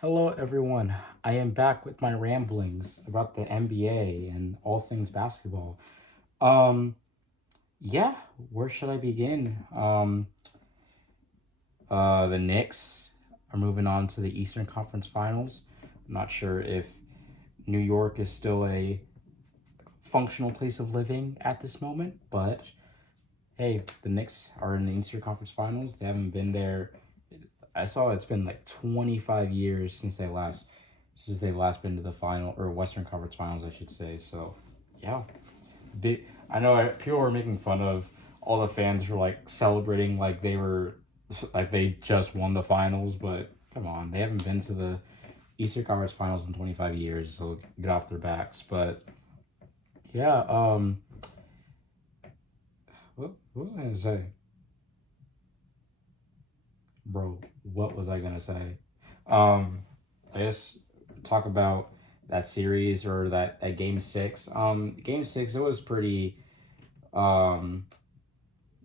Hello, everyone. I am back with my ramblings about the NBA and all things basketball. Um, yeah, where should I begin? The Knicks are moving on to the Eastern Conference Finals. I'm not sure if New York is still a functional place of living at this moment, but hey, the Knicks are in the Eastern Conference Finals. They haven't been there. I saw it's been like 25 years since they've last been to the final or Western Conference Finals, I should say. So, yeah, I know people were making fun of all the fans were like celebrating like they just won the finals, but come on, they haven't been to the Eastern Conference Finals in 25 years, so get off their backs. But yeah, what was I gonna say, bro? What was I gonna say? Um, I guess talk about that series or that game six. Game six, it was pretty. Um,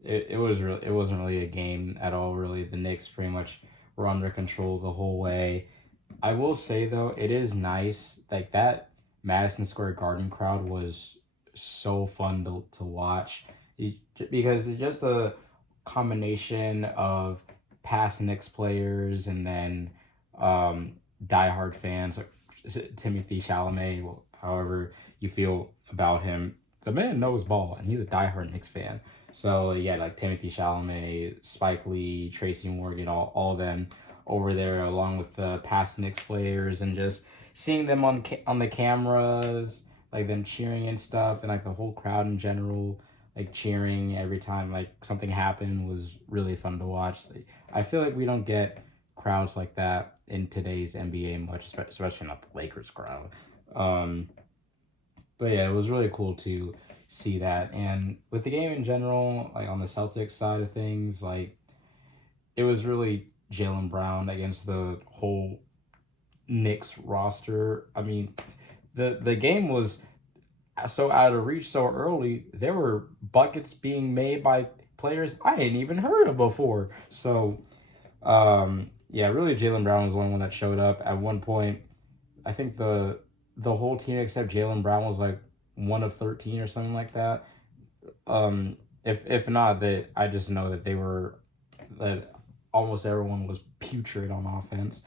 it wasn't really a game at all. Really, the Knicks pretty much were under control the whole way. I will say though, it is nice like that Madison Square Garden crowd was so fun to watch. Because it's just a combination of past Knicks players and then diehard fans like Timothy Chalamet, however you feel about him. The man knows ball, and he's a diehard Knicks fan. So yeah, like Timothy Chalamet, Spike Lee, Tracy Morgan, all of them over there, along with the past Knicks players, and just seeing them on the cameras, like them cheering and stuff, and like the whole crowd in general, like cheering every time like something happened was really fun to watch. I feel like we don't get crowds like that in today's NBA much, especially not the Lakers crowd. Um, but yeah, it was really cool to see that. And with the game in general, like on the Celtics side of things, like it was really Jalen Brown against the whole Knicks roster. I mean, the game was so out of reach so early. There were buckets being made by players I hadn't even heard of before. So yeah, really Jalen Brown was the only one that showed up. At one point, I think the whole team except Jalen Brown was like 1 of 13 or something like that. If not, that I just know that that almost everyone was putrid on offense.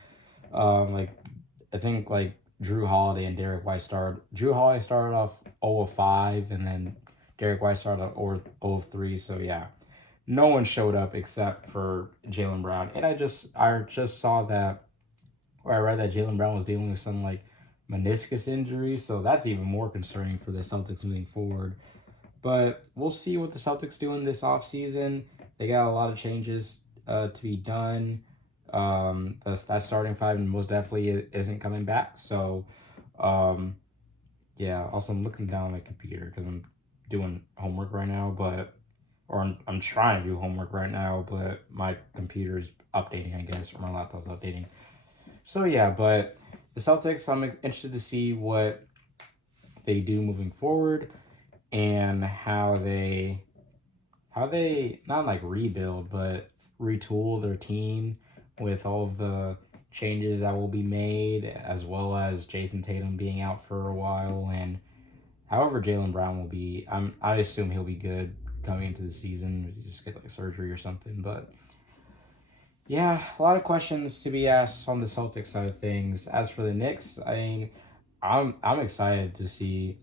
Like I think like Drew Holiday and Derek White started. Drew Holiday started off 0 of 5, and then Derek White started off 0 of 3. So yeah, no one showed up except for Jalen Brown. And I just saw that, or I read that Jalen Brown was dealing with some like meniscus injury, so that's even more concerning for the Celtics moving forward. But we'll see what the Celtics do in this offseason. They got a lot of changes to be done. That starting five most definitely isn't coming back. So, um, yeah. Also, I'm looking down my computer because I'm doing homework right now, or I'm trying to do homework right now, but my computer's updating, I guess, or my laptop's updating. So yeah, but the Celtics, I'm interested to see what they do moving forward and how they not like rebuild but retool their team with all of the changes that will be made, as well as Jason Tatum being out for a while, and however Jalen Brown will be. I assume he'll be good coming into the season. He just get like surgery or something, but yeah, a lot of questions to be asked on the Celtics side of things. As for the Knicks, I mean, I'm excited to see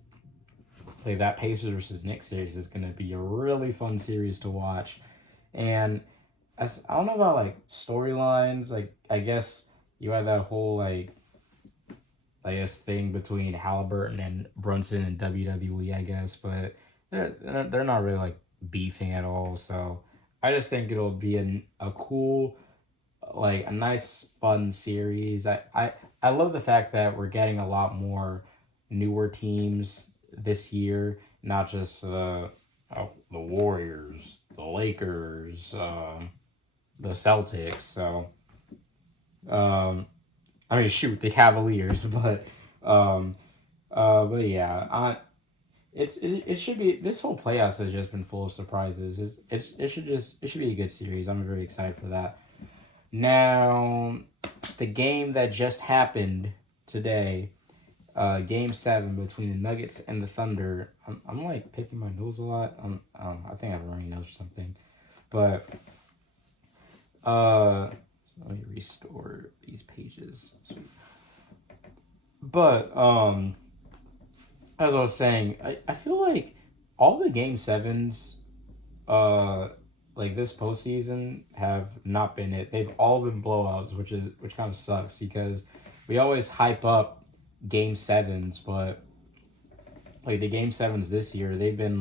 like that Pacers versus Knicks series is going to be a really fun series to watch. And I don't know about like storylines. Like I guess you had that whole like I guess thing between Halliburton and Brunson and WWE. I guess, but they're not really like beefing at all. So I just think it'll be a cool, like a nice fun series. I love the fact that we're getting a lot more newer teams this year, not just the Warriors, the Lakers, the Celtics. So I mean, shoot, the Cavaliers, um, but yeah, it should be this whole playoffs has just been full of surprises. It should be a good series. I'm very excited for that. Now, the game that just happened today, Game 7 between the Nuggets and the Thunder. I'm like picking my nose a lot. I think I have a runny nose or something. But uh, let me restore these pages. Sweet. But as I was saying, I feel like all the Game 7s like this postseason have not been it. They've all been blowouts, which kind of sucks because we always hype up Game 7s, but like the Game 7s this year, they've been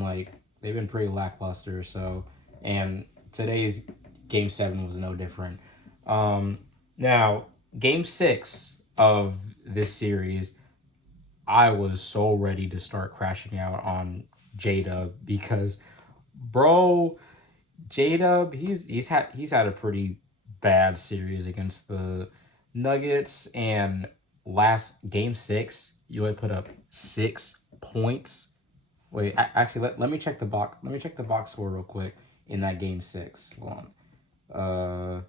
pretty lackluster. So, and today's Game 7 was no different. Now Game 6 of this series, I was so ready to start crashing out on Jada because, bro, J-Dub, he's had a pretty bad series against the Nuggets, and last Game 6, you had put up 6 points. Wait, actually, let me check the box. Let me check the box score real quick in that Game 6. Hold on.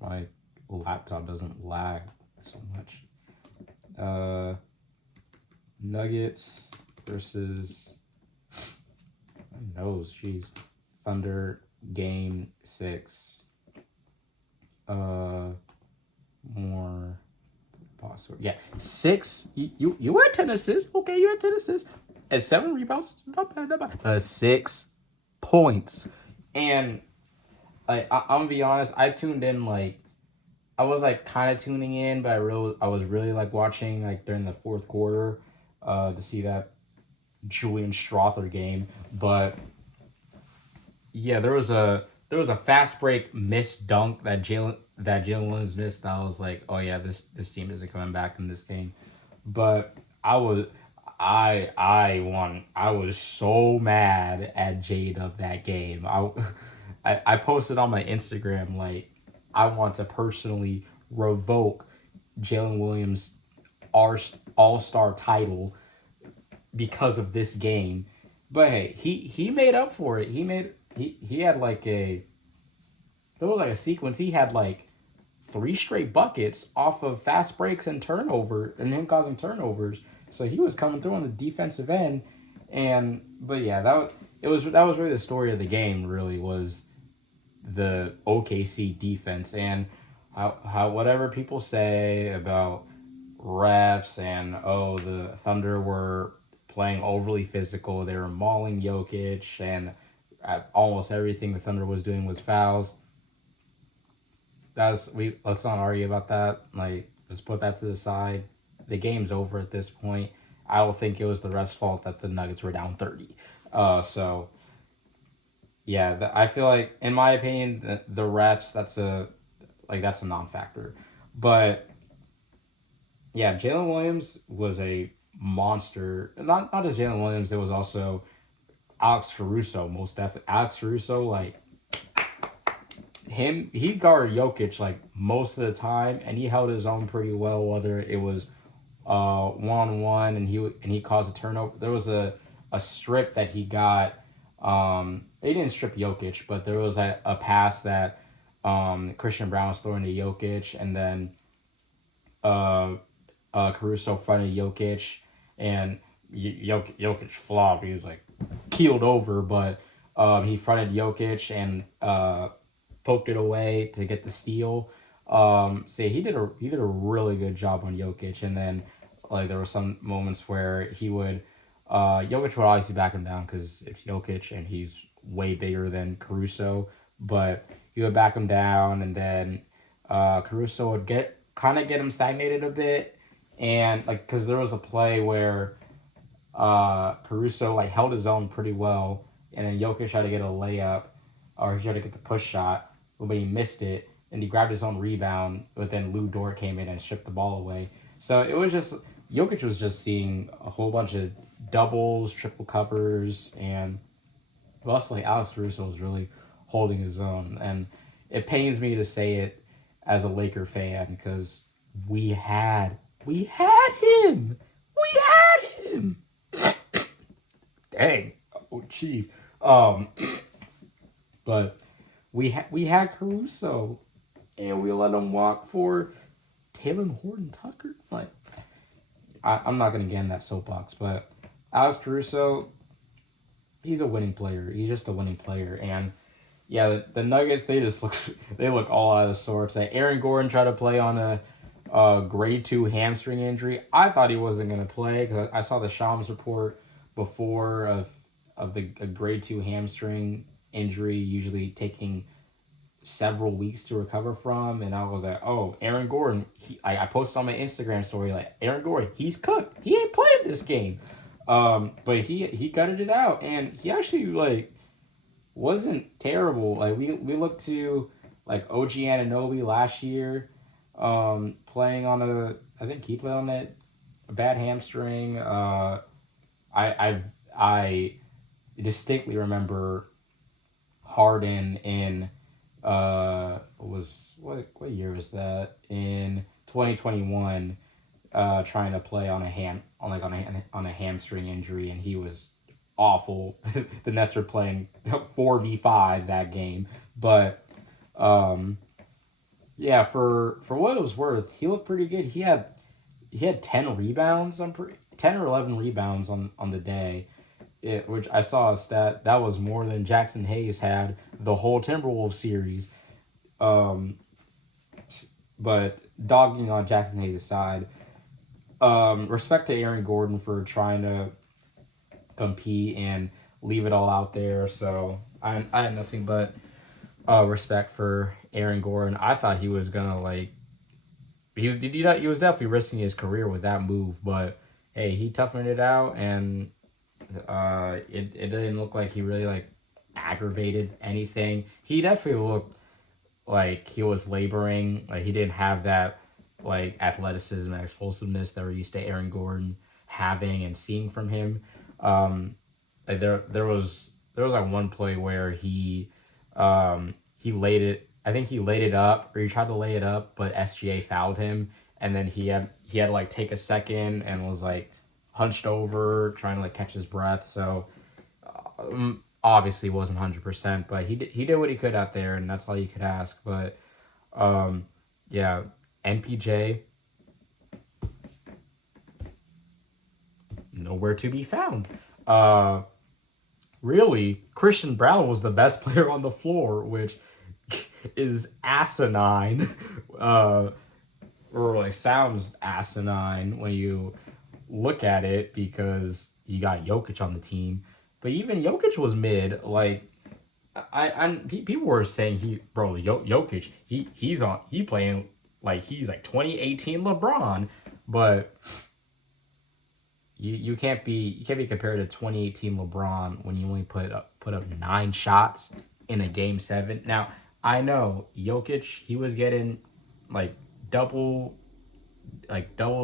My laptop doesn't lag so much. Nuggets versus my nose, jeez. Thunder Game 6. More possible. Yeah, 6. You had 10 assists. Okay, you had 10 assists and 7 rebounds. Not bad, not bad. 6 points. And I'm gonna be honest. I tuned in like I was like kind of tuning in, but I was really like watching like during the fourth quarter, to see that Julian Strother game. But yeah, there was a fast break missed dunk that Jalen Williams missed. That I was like, oh yeah, this team isn't coming back in this game. But I was so mad at Jade of that game. I posted on my Instagram like I want to personally revoke Jalen Williams' All Star title because of this game. But hey, he made up for it. He had like a there was like a sequence. He had like 3 straight buckets off of fast breaks and turnover and him causing turnovers. So he was coming through on the defensive end. And but yeah, that was really the story of the game. Really was the OKC defense and how whatever people say about refs and oh the Thunder were playing overly physical. They were mauling Jokic and almost everything the Thunder was doing was fouls. Let's not argue about that. Like let's put that to the side. The game's over at this point. I don't think it was the refs' fault that the Nuggets were down 30. So yeah, I feel like in my opinion the refs that's a non-factor. But yeah, Jalen Williams was a monster. Not just Jalen Williams, it was also Alex Caruso, most definitely. Alex Caruso, like he guarded Jokic like most of the time, and he held his own pretty well. Whether it was 1-on-1, and he caused a turnover. There was a strip that he got. They didn't strip Jokic, but there was a pass that Christian Brown was throwing to Jokic, and then Caruso fronted Jokic, and Jokic flopped. He was like keeled over, but he fronted Jokic and poked it away to get the steal. So he did a really good job on Jokic, and then like there were some moments where he would Jokic would obviously back him down because it's Jokic and he's way bigger than Caruso, but he would back him down, and then Caruso would get him stagnated a bit, and like because there was a play where Caruso like held his own pretty well, and then Jokic tried to get a layup, or he tried to get the push shot, but he missed it, and he grabbed his own rebound, but then Lou Dort came in and stripped the ball away. So it was just Jokic was just seeing a whole bunch of doubles, triple covers, and also like Alex Caruso was really holding his own, and it pains me to say it as a Laker fan because we had him, we had him. Dang, oh jeez, but we had Caruso, and we let him walk for Taylor Horton Tucker. Like, I'm not gonna get in that soapbox, but Alex Caruso, he's a winning player. He's just a winning player, and yeah, the Nuggets, they look all out of sorts. Like Aaron Gordon tried to play on a grade 2 hamstring injury. I thought he wasn't gonna play because I saw the Shams report before of the a grade 2 hamstring injury usually taking several weeks to recover from, and I was like, oh, Aaron Gordon. I posted on my Instagram story like Aaron Gordon, he's cooked. He ain't playing this game. But he gutted it out, and he actually like wasn't terrible. Like we looked to like OG Anunoby last year, playing on I think he played on a bad hamstring. I distinctly remember Harden in what year was that, in 2021, trying to play on a hamstring injury, and he was awful. The Nets were playing 4v5 that game, but yeah, for what it was worth, he looked pretty good. He had 10 rebounds. 10 or 11 rebounds on the day. Which I saw a stat that was more than Jackson Hayes had the whole Timberwolves series. Um, but dogging on Jackson Hayes' side, respect to Aaron Gordon for trying to compete and leave it all out there. So I had nothing but respect for Aaron Gordon. I thought he was gonna he was definitely risking his career with that move, but hey, he toughened it out, and it didn't look like he really like aggravated anything. He definitely looked like he was laboring. Like he didn't have that like athleticism and explosiveness that we're used to Aaron Gordon having and seeing from him. Like there was like one play where he laid it. I think he laid it up, or he tried to lay it up, but SGA fouled him, and then he had to like take a second and was like hunched over trying to like catch his breath. So obviously wasn't 100%, but he did what he could out there, and that's all you could ask. But yeah, MPJ nowhere to be found. Really, Christian Brown was the best player on the floor, which is asinine. Or like sounds asinine when you look at it, because you got Jokic on the team, but even Jokic was mid. Like people were saying Jokic, he playing like he's like 2018 LeBron, but you can't be compared to 2018 LeBron when you only put up 9 shots in a game 7. Now I know Jokic, he was getting like double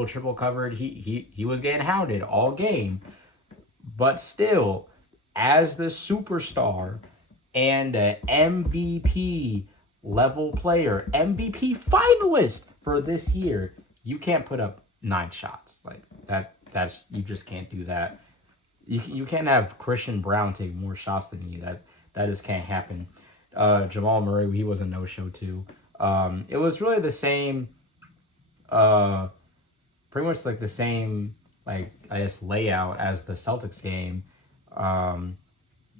triple covered. He was getting hounded all game, but still, as the superstar and an MVP level player, MVP finalist for this year, you can't put up 9 shots like that. You just can't do that. You can't have Christian Brown take more shots than you. That just can't happen. Jamal Murray, he was a no show too. It was really the same. Pretty much like the same, like I guess, layout as the Celtics game,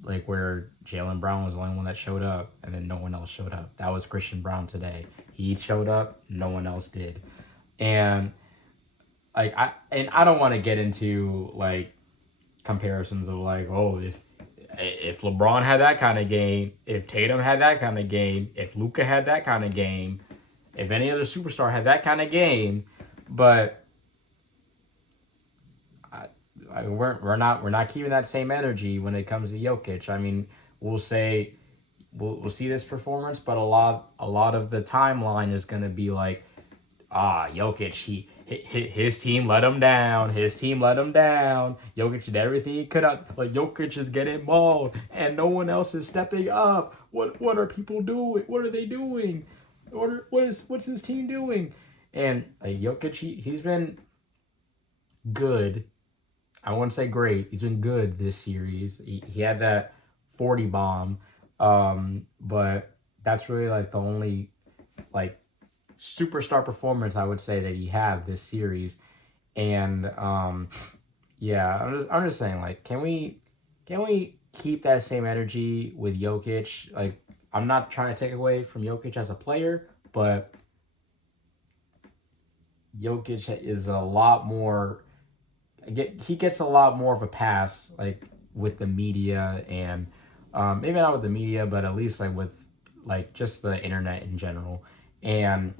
like where Jaylen Brown was the only one that showed up, and then no one else showed up. That was Christian Brown today. He showed up, no one else did, and like I don't want to get into like comparisons of like, oh, if LeBron had that kind of game, if Tatum had that kind of game, if Luka had that kind of game, if any other superstar had that kind of game, but we're not keeping that same energy when it comes to Jokic. I mean, we'll say we'll see this performance, but a lot of the timeline is going to be like, Jokic, his team let him down. His team let him down. Jokic did everything he could. Like Jokic is getting mauled, and no one else is stepping up. What are people doing? What are they doing? What's his team doing? And like Jokic, he's been good. I wouldn't say great. He's been good this series. He had that 40 bomb, but that's really like the only like superstar performance I would say that he had this series. And yeah, I'm just saying, like, can we keep that same energy with Jokic? Like, I'm not trying to take away from Jokic as a player, but Jokic is a lot more. He gets a lot more of a pass, like with the media, and maybe not with the media, but at least like with like just the internet in general. And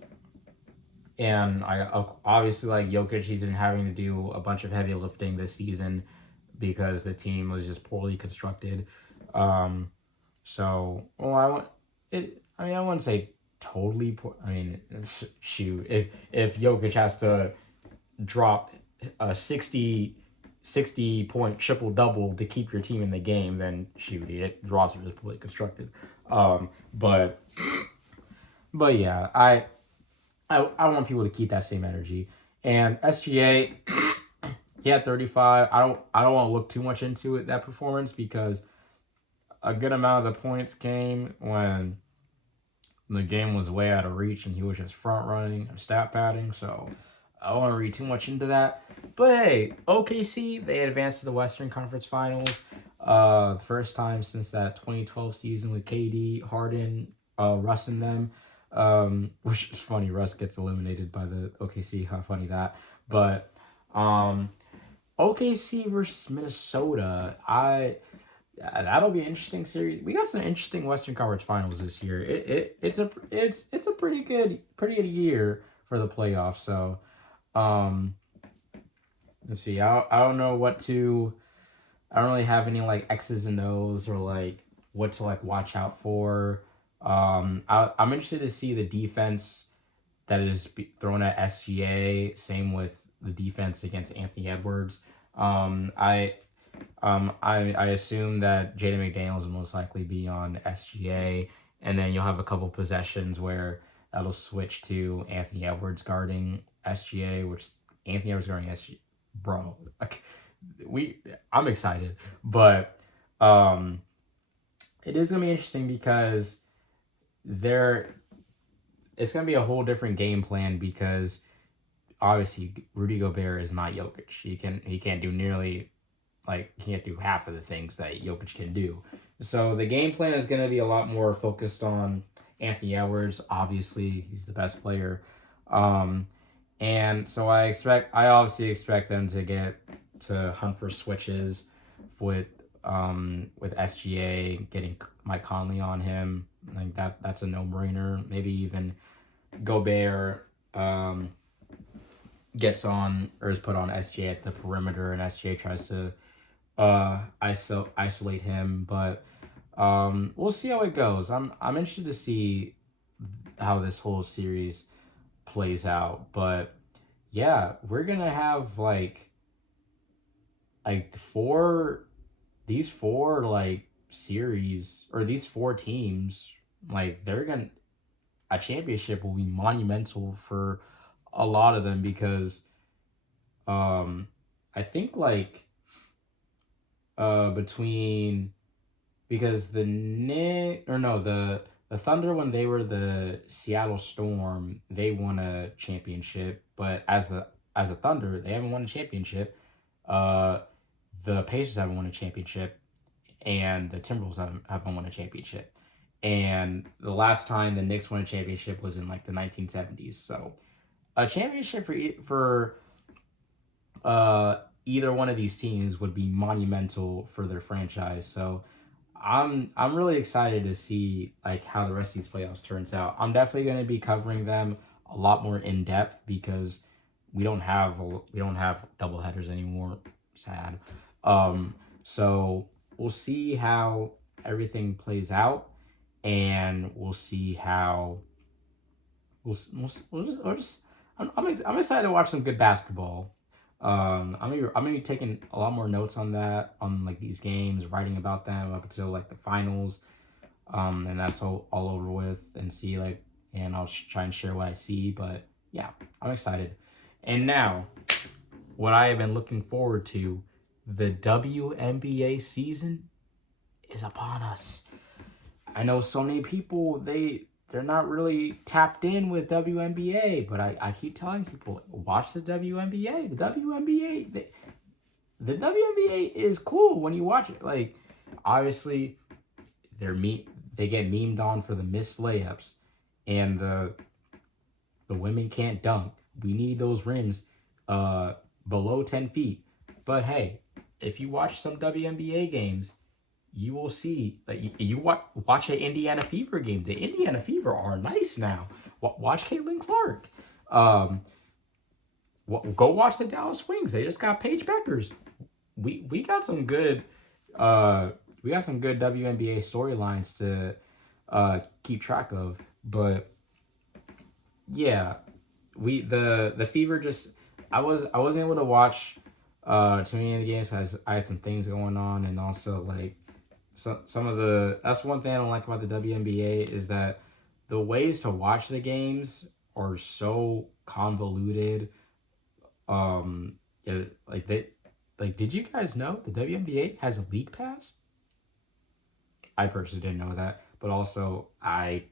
I obviously like Jokic. He's been having to do a bunch of heavy lifting this season because the team was just poorly constructed. Um, so, well, I want it. I mean, I wouldn't say totally poor. I mean, shoot, if Jokic has to drop a 60 point triple double to keep your team in the game, then shoot, the roster is poorly constructed. But yeah, I want people to keep that same energy. And SGA, he had 35. I don't want to look too much into it, that performance, because a good amount of the points came when the game was way out of reach and he was just front running or stat padding. So I don't want to read too much into that. But hey, OKC, they advanced to the Western Conference Finals. The first time since that 2012 season with KD, Harden, Russ and them. Which is funny. Russ gets eliminated by the OKC. How funny that. But OKC versus Minnesota. That'll be an interesting series. We got some interesting Western Conference Finals this year. It's a pretty good year for the playoffs. So, let's see. I don't know what to. I don't really have any like X's and O's or like what to like watch out for. I'm interested to see the defense that is thrown at SGA. Same with the defense against Anthony Edwards. I assume that Jaden McDaniels will most likely be on SGA, and then you'll have a couple possessions where that'll switch to Anthony Edwards guarding SGA, which Anthony Edwards guarding SGA, bro. Like, I'm excited, but it is gonna be interesting because it's gonna be a whole different game plan because obviously Rudy Gobert is not Jokic. He can't do nearly like he can't do half of the things that Jokic can do. So the game plan is going to be a lot more focused on Anthony Edwards. Obviously, he's the best player, and so I obviously expect them to hunt for switches with SGA getting Mike Conley on him. Like that's a no brainer. Maybe even Gobert gets on or is put on SGA at the perimeter, and SGA tries to isolate him, but we'll see how it goes. I'm interested to see how this whole series plays out, but yeah, we're gonna have like these four like series or these four teams, like a championship will be monumental for a lot of them because I think like between because the Thunder, when they were the Seattle Storm, they won a championship, but as a Thunder, they haven't won a championship. The Pacers haven't won a championship, and the Timberwolves haven't won a championship. And the last time the Knicks won a championship was in like the 1970s. So a championship for either one of these teams would be monumental for their franchise. So I'm really excited to see like how the rest of these playoffs turns out. I'm definitely going to be covering them a lot more in depth because we don't have double headers anymore. Sad. So we'll see how everything plays out, and we'll see how I'm excited to watch some good basketball. I'm gonna be taking a lot more notes on that, on like these games, writing about them up until like the finals, and that's all over with, and see like, and I'll try and share what I see. But yeah, I'm excited. And now, what I have been looking forward to, the WNBA season is upon us. I know so many people they're not really tapped in with WNBA. But I keep telling people, watch the WNBA. The WNBA is cool when you watch it. Like, obviously, they get memed on for the missed layups, and the women can't dunk. We need those rims below 10 feet. But hey, if you watch some WNBA games, you will see that you watch an Indiana Fever game. The Indiana Fever are nice now. Watch Caitlin Clark. Um, go watch the Dallas Wings. They just got Paige Beckers. We got some good WNBA storylines to keep track of. But yeah, the Fever just I wasn't able to watch too many of the games because I had some things going on, and also like some of the that's one thing I don't like about the WNBA is that the ways to watch the games are so convoluted. Yeah, did you guys know the WNBA has a league pass? I personally didn't know that, but also I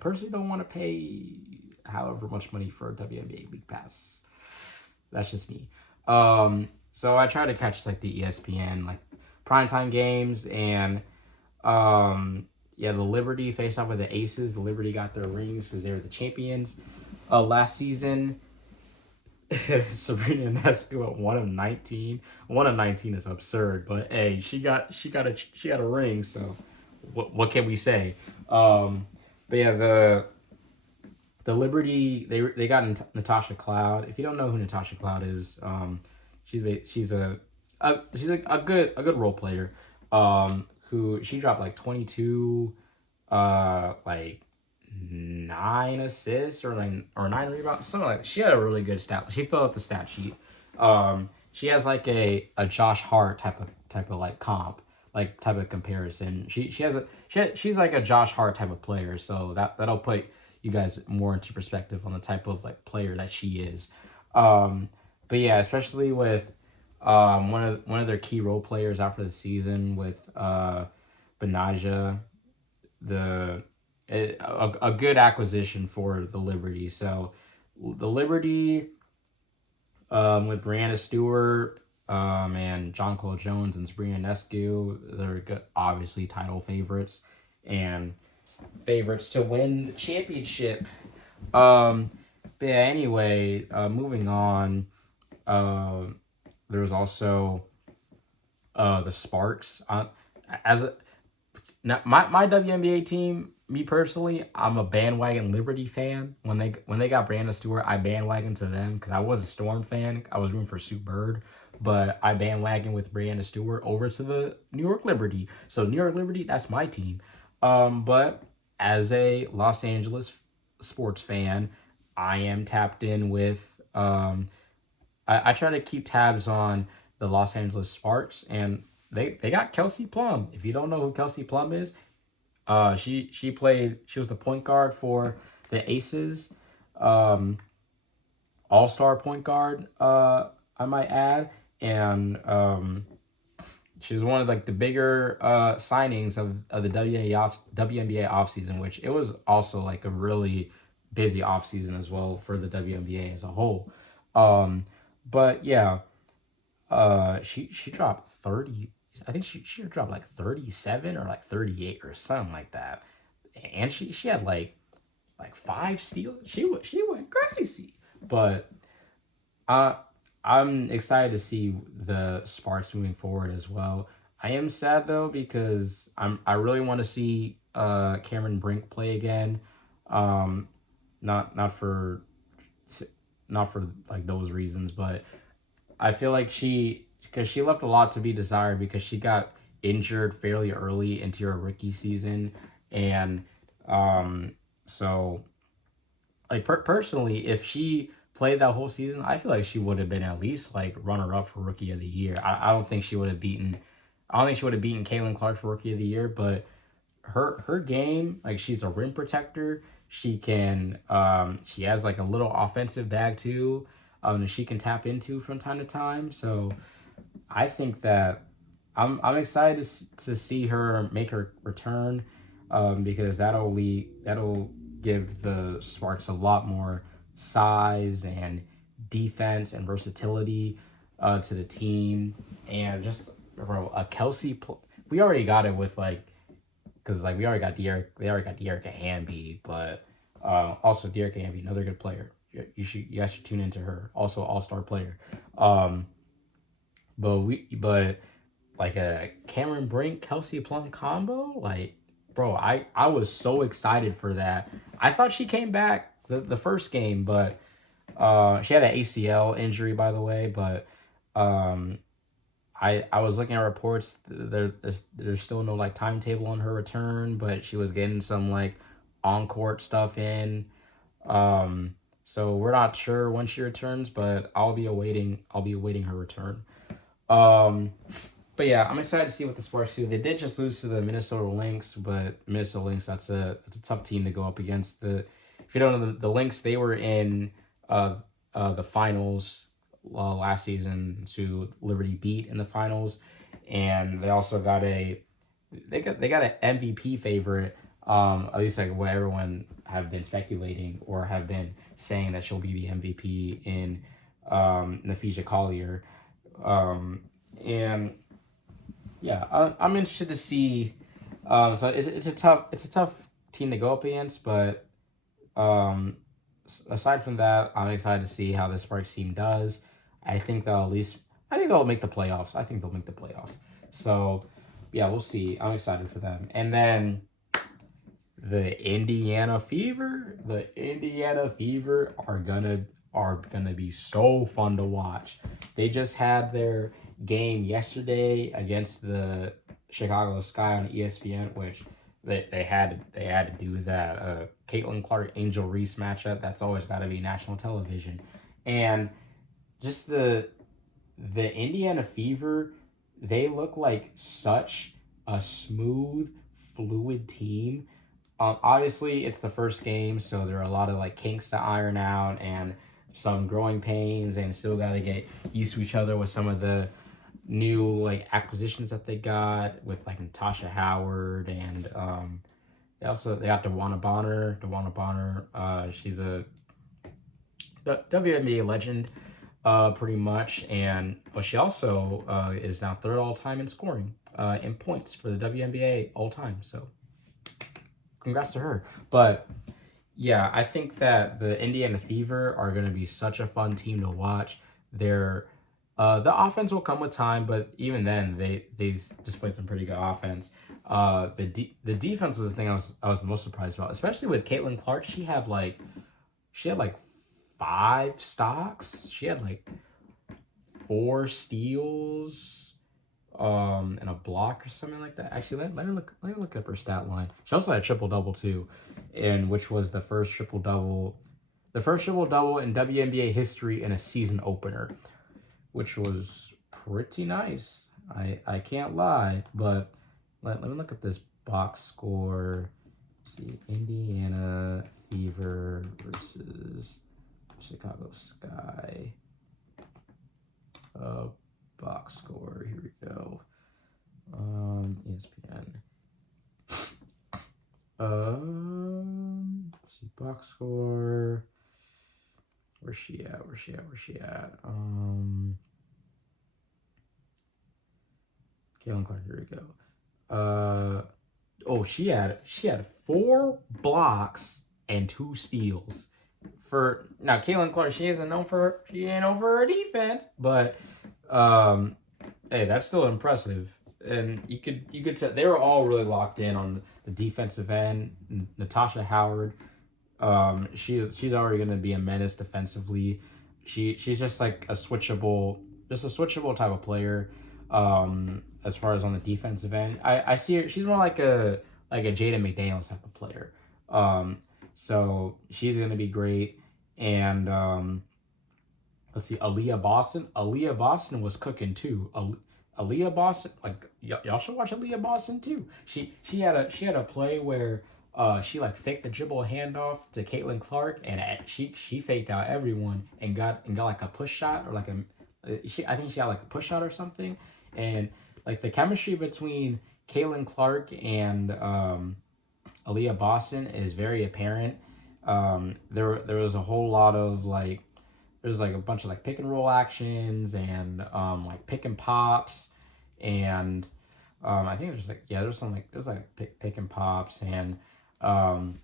personally don't want to pay however much money for a WNBA league pass. That's just me. So I try to catch like the ESPN like primetime games, and yeah, the Liberty faced off with the Aces. The Liberty got their rings because they were the champions last season. Sabrina Ionescu at 1 of 19. 1 of 19 is absurd, but hey, she got a ring. So what can we say? But yeah, the Liberty they got Natasha Cloud. If you don't know who Natasha Cloud is, she's a good role player. Who she dropped like 22, like 9 assists or 9 rebounds, something like that. She had a really good stat. She filled out the stat sheet. She has like a Josh Hart type of like comp, like type of comparison. She's like a Josh Hart type of player, so that'll put you guys more into perspective on the type of like player that she is. But yeah, especially with one of their key role players after the season with Benaja, a good acquisition for the Liberty. So the Liberty with Brianna Stewart and John Cole Jones and Sabrina Ionescu, they're good, obviously title favorites and favorites to win the championship. But yeah, anyway, moving on. There was also the Sparks. Now my WNBA team, me personally, I'm a bandwagon Liberty fan. When they got Brianna Stewart, I bandwagoned to them because I was a Storm fan. I was rooting for Sue Bird, but I bandwagoned with Brianna Stewart over to the New York Liberty. So New York Liberty, that's my team. But as a Los Angeles sports fan, I am tapped in with I try to keep tabs on the Los Angeles Sparks, and they got Kelsey Plum. If you don't know who Kelsey Plum is, she was the point guard for the Aces, all-star point guard, I might add, and she was one of like the bigger signings of the WNBA offseason, which it was also like a really busy offseason as well for the WNBA as a whole. But yeah, she dropped 30. I think she dropped like 37 or like 38 or something like that, and she had like 5 steals. She went crazy. But I'm excited to see the Sparks moving forward as well. I am sad though because I really want to see Cameron Brink play again. Not for like those reasons, but I feel like because she left a lot to be desired because she got injured fairly early into her rookie season, and so like personally, if she played that whole season, I feel like she would have been at least like runner up for rookie of the year. I don't think she would have beaten. I don't think she would have beaten Caitlin Clark for rookie of the year, but her game, like she's a rim protector. She can she has like a little offensive bag too, that she can tap into from time to time. So I think that I'm excited to see her make her return, because that'll give the Sparks a lot more size and defense and versatility to the team. And just, bro, a Kelsey. We already got it with like, because like we already got they already got De'Arica Hamby, but also De'Arica Hamby, another good player. You guys should tune into her. Also all-star player. Um, but like a Cameron Brink Kelsey Plum combo, like, bro, I was so excited for that. I thought she came back the first game, but she had an ACL injury, by the way. But um, I was looking at reports. There's still no like timetable on her return, but she was getting some like on court stuff in. So we're not sure when she returns, but I'll be awaiting her return. Um, but yeah, I'm excited to see what the Sparks do. They did just lose to the Minnesota Lynx, but Minnesota Lynx, that's a tough team to go up against. If you don't know the Lynx, they were in the finals last season to Liberty beat in the finals, and they also got an MVP favorite. At least like what everyone have been speculating or have been saying that she'll be the MVP in Napheja Collier. And yeah, I'm interested to see. So it's a tough team to go up against, but aside from that, I'm excited to see how the Sparks team does. I think they'll make the playoffs. I think they'll make the playoffs. So yeah, we'll see. I'm excited for them. And then the Indiana Fever are gonna be so fun to watch. They just had their game yesterday against the Chicago Sky on ESPN, which they had to do that. Caitlin Clark Angel Reese matchup, that's always got to be national television. And just the Indiana Fever, they look like such a smooth, fluid team. Obviously, it's the first game, so there are a lot of like kinks to iron out and some growing pains, and still got to get used to each other with some of the new like acquisitions that they got with like Natasha Howard, and they got DeWanna Bonner. She's a WNBA legend, pretty much, and she also is now third all time in scoring, in points for the WNBA all time. So congrats to her. But yeah, I think that the Indiana Fever are going to be such a fun team to watch. They're the offense will come with time, but even then, they displayed some pretty good offense. The defense was the thing I was the most surprised about, especially with Caitlin Clark. She had like 5 stocks. She had like 4 steals, and a block or something like that. Actually, let me look up her stat line. She also had a triple double too, and which was the first triple double in WNBA history in a season opener, which was pretty nice. I can't lie, but let me look at this box score. Let's see, Indiana Fever versus Chicago Sky. Box score. Here we go. ESPN. Let's see, box score. Where's she at? Caitlin Clark, here we go. She had 4 blocks and 2 steals. For now, Caitlin Clark, she ain't known for her defense, but hey, that's still impressive. And you could tell they were all really locked in on the defensive end. Natasha Howard, she's already gonna be a menace defensively. She's just like a switchable type of player. As far as on the defensive end, I see her. She's more like a Jada McDaniels type of player. So she's gonna be great. And let's see, Aaliyah Boston was cooking too. Aaliyah Boston, like y'all should watch Aaliyah Boston too. She had a play where she like faked the dribble handoff to Caitlin Clark, and she faked out everyone and got like a push shot, or like I think she had like a push shot or something, and like the chemistry between Caitlin Clark and Aaliyah Boston is very apparent. There was a whole lot of like there's like a bunch of like pick and roll actions and like pick and pops and I think there's like there's some like there's like pick and pops and um,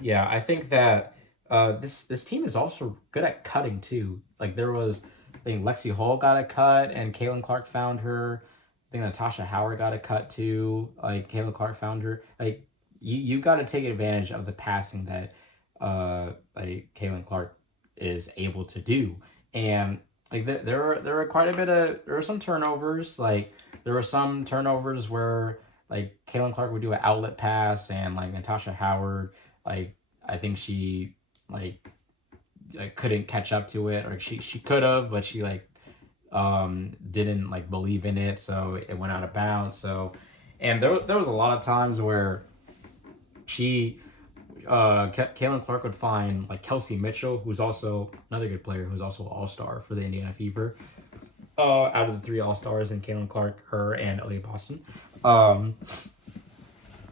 yeah, I think that this team is also good at cutting too. Like there was, I think Lexi Hall got a cut, and Caitlin Clark found her. I think Natasha Howard got a cut too. Like Caitlin Clark found her. Like you got to take advantage of the passing that like Caitlin Clark is able to do, and like there were quite a bit of there were some turnovers. Like there were some turnovers where like Caitlin Clark would do an outlet pass, and like Natasha Howard like I think she like couldn't catch up to it, or she could have, but she like didn't like believe in it, so it went out of bounds. So, and there was a lot of times where she Caitlin Clark would find like Kelsey Mitchell, who's also another good player, who's also an All Star for the Indiana Fever. Out of the three All Stars, and Caitlin Clark, her, and Aaliyah Boston. Um,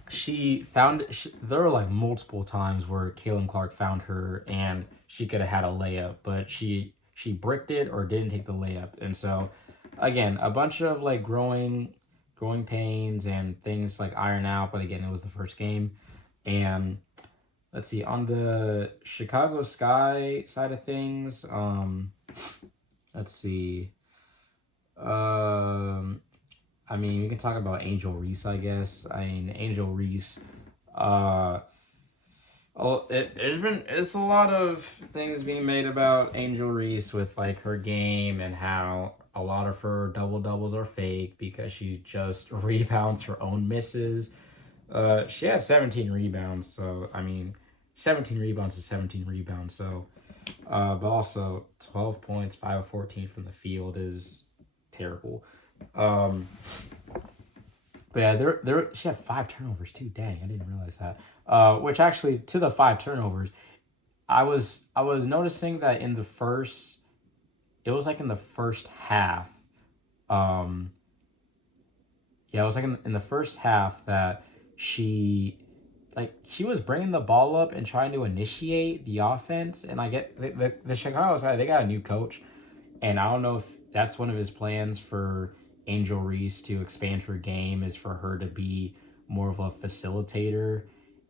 there were like multiple times where Caitlin Clark found her and she could have had a layup, but she bricked it or didn't take the layup. And so again, a bunch of like growing pains and things like iron out, but again, it was the first game. And let's see, on the Chicago Sky side of things, let's see. Um I mean, we can talk about Angel Reese, I guess. I mean, Angel Reese. Uh, it's a lot of things being made about Angel Reese with like her game and how a lot of her double doubles are fake because she just rebounds her own misses. She has 17 rebounds, so I mean, 17 rebounds is 17 rebounds. So, but also 12 points, 5 of 14 from the field is terrible. Um, but yeah, there she had 5 turnovers too. Dang, I didn't realize that. Which actually to the 5 turnovers, I was noticing that in the first, it was like in the first half. Um, yeah, it was like in the first half that she she was bringing the ball up and trying to initiate the offense. And I get the Chicago side, they got a new coach, and I don't know if that's one of his plans for Angel Reese to expand her game is for her to be more of a facilitator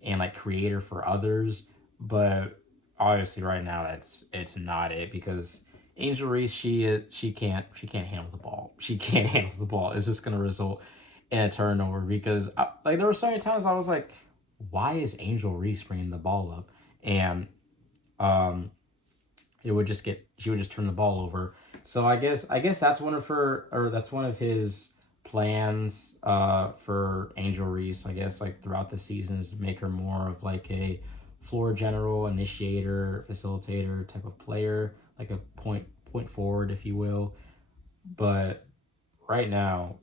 and like creator for others. But obviously right now it's not it because Angel Reese she can't handle the ball. She can't handle the ball. It's just gonna result in a turnover because like there were so many times I was like, why is Angel Reese bringing the ball up? And um it would just get she would just turn the ball over. So I guess that's one of her or that's one of his plans for Angel Reese, I guess, like throughout the season is to make her more of like a floor general, initiator, facilitator type of player, like a point forward, if you will. But right now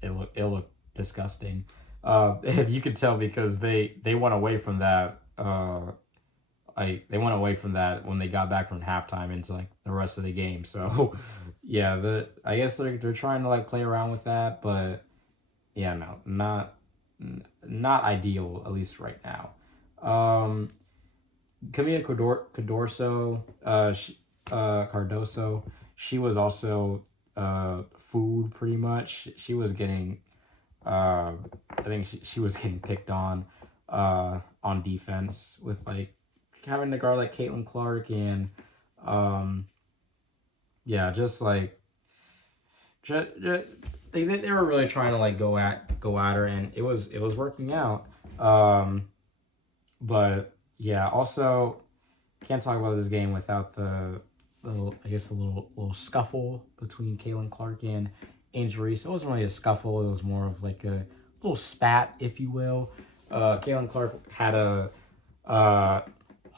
it look disgusting. You could tell because they went away from that they went away from that when they got back from halftime into like the rest of the game. So yeah, I guess they're trying to like play around with that, but yeah, no, not ideal at least right now. Um, Camila Cardoso, she was also food pretty much. She was getting I think she was getting picked on defense with like having to guard like Caitlin Clark and um yeah, just like they were really trying to like go at her and it was working out. But yeah, also can't talk about this game without the little I guess the little scuffle between Caitlin Clark and Angel Reese. It wasn't really a scuffle, it was more of like a little spat, if you will. Caitlin Clark had a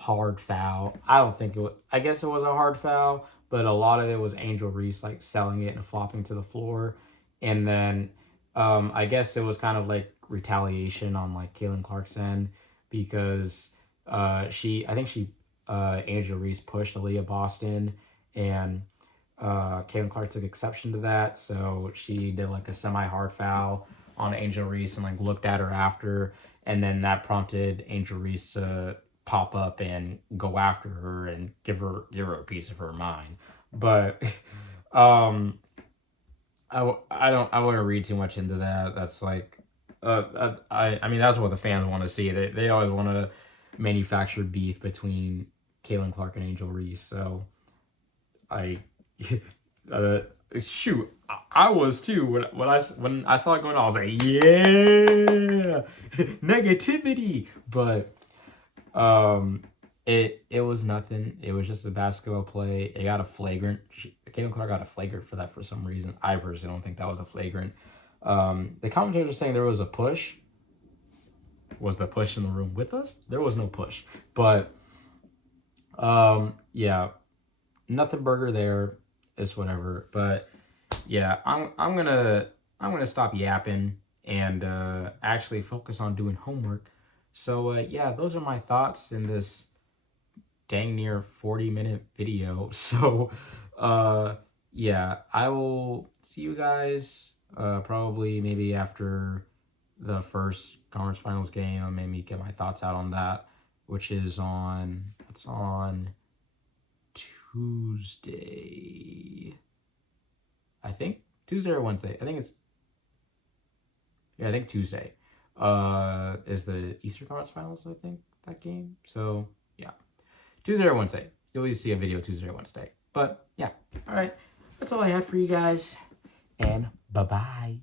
hard foul. I don't think it was, I guess it was a hard foul, but a lot of it was Angel Reese like selling it and flopping to the floor. And then I guess it was kind of like retaliation on like Caitlin Clark's end because I think she Angel Reese pushed Aaliyah Boston and Caitlin Clark took exception to that, so she did like a semi hard foul on Angel Reese and like looked at her after, and then that prompted Angel Reese to pop up and go after her and give her a piece of her mind. But um, I wouldn't read too much into that. That's like, I mean that's what the fans want to see. They always want to manufacture beef between Caitlin Clark and Angel Reese. So I, uh, shoot, I was too when I saw it going on. I was like, yeah, negativity. But it was nothing. It was just a basketball play. It got a flagrant. Caitlin Clark got a flagrant for that for some reason. I personally don't think that was a flagrant. The commentators were saying there was a push. Was the push in the room with us? There was no push. But yeah, nothing burger there. It's whatever. But yeah, I'm gonna stop yapping and actually focus on doing homework. So yeah, those are my thoughts in this dang near 40-minute video. So yeah, I will see you guys probably maybe after the first conference finals game. I'll maybe get my thoughts out on that, which is on Tuesday. I think Tuesday or Wednesday. I think Tuesday. Is the Eastern Conference Finals, I think, that game. So yeah. Tuesday or Wednesday. You'll see a video Tuesday or Wednesday. But yeah. All right. That's all I had for you guys. And bye-bye.